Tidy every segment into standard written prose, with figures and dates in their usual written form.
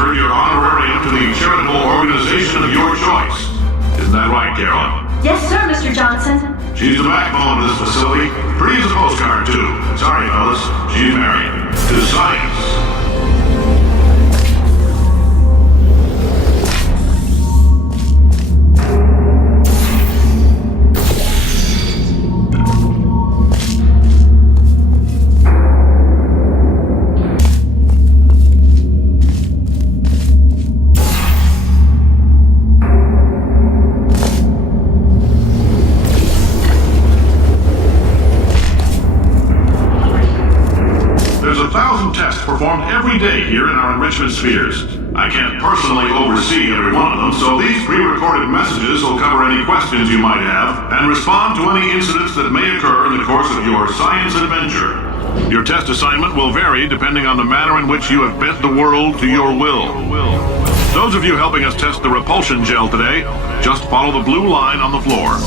transferred your honorarium to the charitable organization of your choice. Isn't that right, Carolyn? Yes, sir, Mr. Johnson. She's the backbone of this facility. Pretty as a postcard, too. Sorry, fellas. She's married. To science. Performed every day here in our enrichment spheres. I can't personally oversee every one of them, so these pre-recorded messages will cover any questions you might have and respond to any incidents that may occur in the course of your science adventure. Your test assignment will vary depending on the manner in which you have bent the world to your will. Those of you helping us test the repulsion gel today, just follow the blue line on the floor.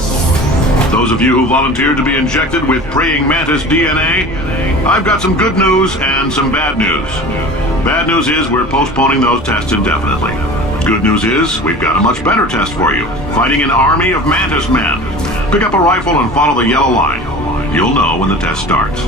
Those of you who volunteered to be injected with praying mantis DNA, I've got some good news and some bad news. Bad news is we're postponing those tests indefinitely. Good news is we've got a much better test for you, fighting an army of mantis men. Pick up a rifle and follow the yellow line. You'll know when the test starts.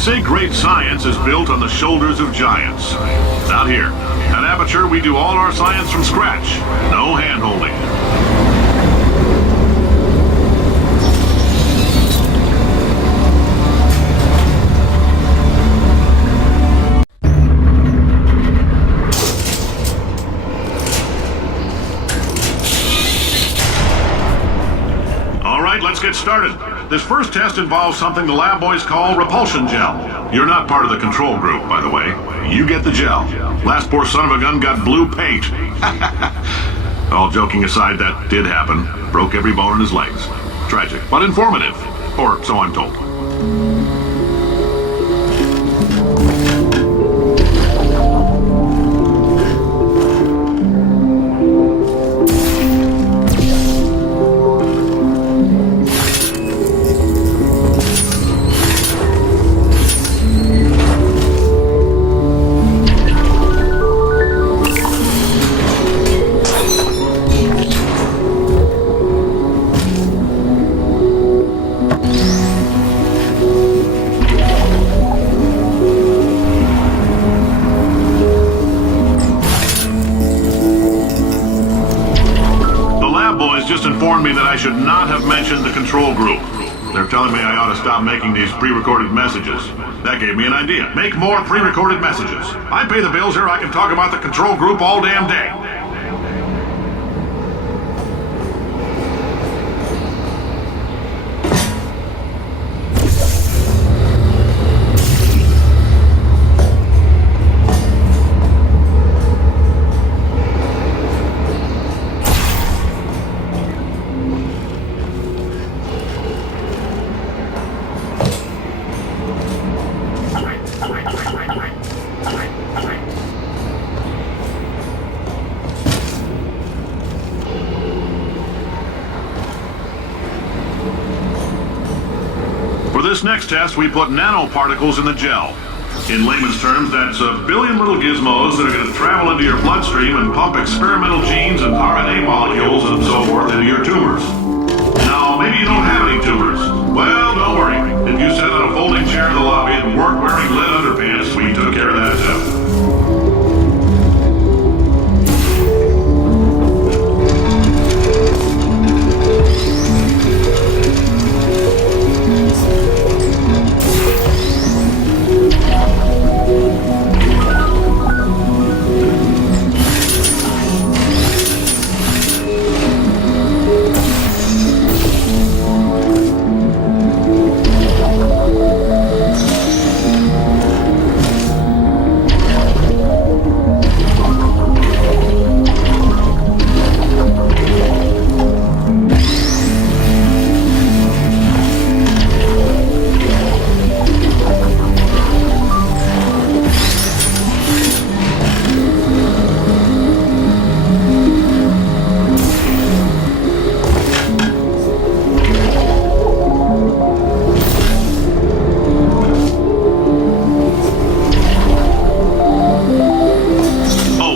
Say great science is built on the shoulders of giants. Not here. At Aperture, we do all our science from scratch. No hand-holding. All right, let's get started. This first test involves something the lab boys call repulsion gel. You're not part of the control group, by the way. You get the gel. Last poor son of a gun got blue paint. All joking aside, that did happen. Broke every bone in his legs. Tragic, but informative. Or so I'm told. just informed me that I should not have mentioned the control group. They're telling me I ought to stop making these pre-recorded messages. That gave me an idea. Make more pre-recorded messages. I pay the bills here, I can talk about the control group all damn day. For this next test, we put nanoparticles in the gel. In layman's terms, that's a billion little gizmos that are going to travel into your bloodstream and pump experimental genes and RNA molecules and so forth into your tumors. Now, maybe you don't have any tumors. Well, don't worry. If you sat on a folding chair in the lobby and weren't wearing lead underpants, we took care of that too.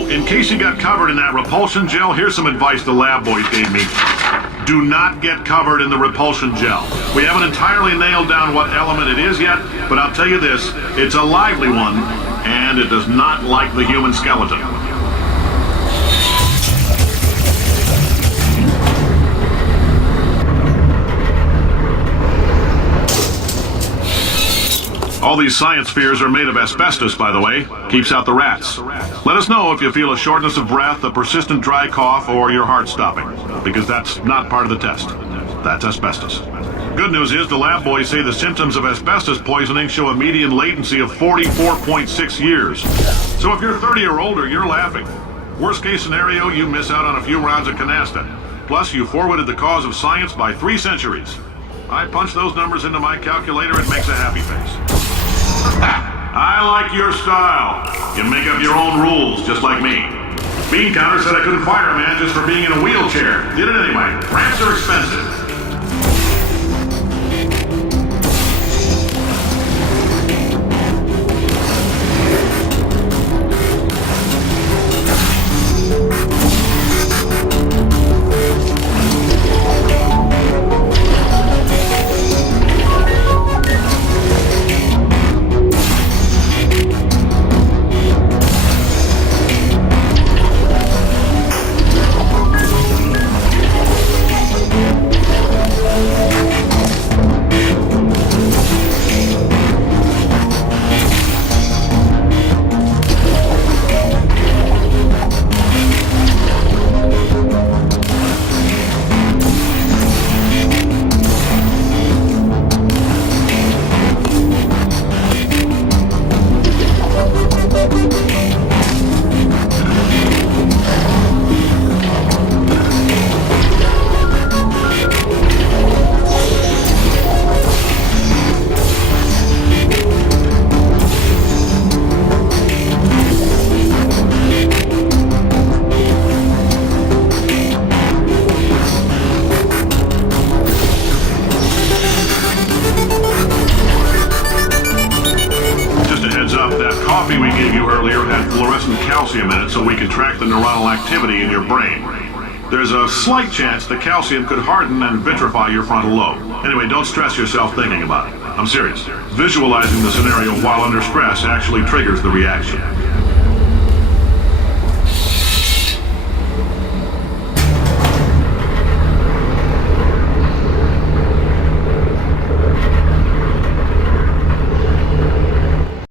In case you got covered in that repulsion gel, here's some advice the lab boys gave me. Do not get covered in the repulsion gel. We haven't entirely nailed down what element it is yet, but I'll tell you this, it's a lively one, and it does not like the human skeleton. All these science spheres are made of asbestos, by the way. Keeps out the rats. Let us know if you feel a shortness of breath, a persistent dry cough, or your heart stopping, because that's not part of the test. That's asbestos. Good news is the lab boys say the symptoms of asbestos poisoning show a median latency of 44.6 years. So if you're 30 or older, you're laughing. Worst case scenario, you miss out on a few rounds of canasta. Plus, you forwarded the cause of science by 3 centuries. I punch those numbers into my calculator, it makes a happy face. I like your style. You make up your own rules, just like me. Bean Counter said I couldn't fire a man just for being in a wheelchair. Did it anyway. Ramps are expensive. Coffee we gave you earlier had fluorescent calcium in it so we could track the neuronal activity in your brain. There's a slight chance the calcium could harden and vitrify your frontal lobe. Anyway, don't stress yourself thinking about it. I'm serious. Visualizing the scenario while under stress actually triggers the reaction.